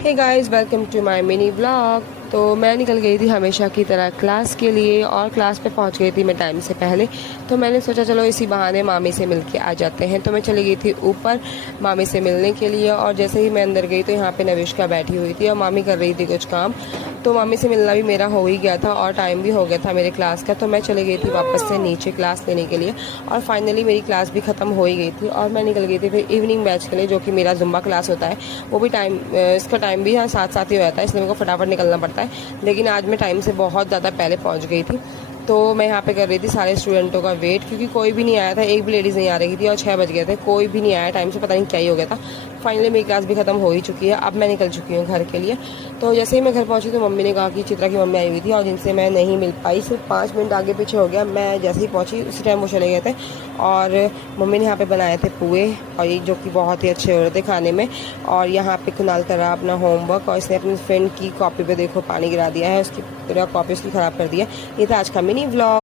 Hey guys, welcome to my mini vlog. तो मैं निकल गई थी हमेशा की तरह क्लास के लिए और क्लास पे पहुंच गई थी मैं टाइम से पहले। तो मैंने सोचा चलो इसी बहाने मामी से मिल के आ जाते हैं। तो मैं चली गई थी ऊपर मामी से मिलने के लिए और जैसे ही मैं अंदर गई तो यहाँ पे नविष्का बैठी हुई थी और मामी कर रही थी कुछ काम। तो मामी से मिलना भी मेरा हो ही गया था और टाइम भी हो गया था मेरे क्लास का। तो मैं चली गई थी वापस से नीचे क्लास लेने के लिए और फाइनली मेरी क्लास भी ख़त्म हो ही गई थी और मैं निकल गई थी फिर इवनिंग बैच के लिए, जो कि मेरा जुम्बा क्लास होता है। वो भी इसका टाइम भी साथ साथ ही हो जाता है, इसलिए मेरे को फटाफट निकलना पड़ता है। लेकिन आज मैं टाइम से बहुत ज़्यादा पहले पहुँच गई थी। तो मैं यहाँ पे कर रही थी सारे स्टूडेंटों का वेट, क्योंकि कोई भी नहीं आया था, एक भी लेडीज़ नहीं आ रही थी और 6 बज गए थे, कोई भी नहीं आया टाइम से, पता नहीं क्या ही हो गया था। फाइनली मेरी क्लास भी ख़त्म हो ही चुकी है, अब मैं निकल चुकी हूँ घर के लिए। तो जैसे ही मैं घर पहुँची तो मम्मी ने कहा कि चित्रा की मम्मी आई हुई थी और जिनसे मैं नहीं मिल पाई, सिर्फ 5 मिनट आगे पीछे हो गया। मैं जैसे ही पहुँची उसी टाइम वो चले गए थे और मम्मी ने यहाँ पे बनाए थे पुए, और ये जो कि बहुत ही अच्छे हो रहे थे खाने में। और यहाँ पे कुनाल कर रहा अपना होमवर्क और इसने अपनी फ्रेंड की कॉपी पे देखो पानी गिरा दिया है, उसकी पूरा कॉपी उसकी ख़राब कर दिया। ये था आज का मिनी व्लॉग।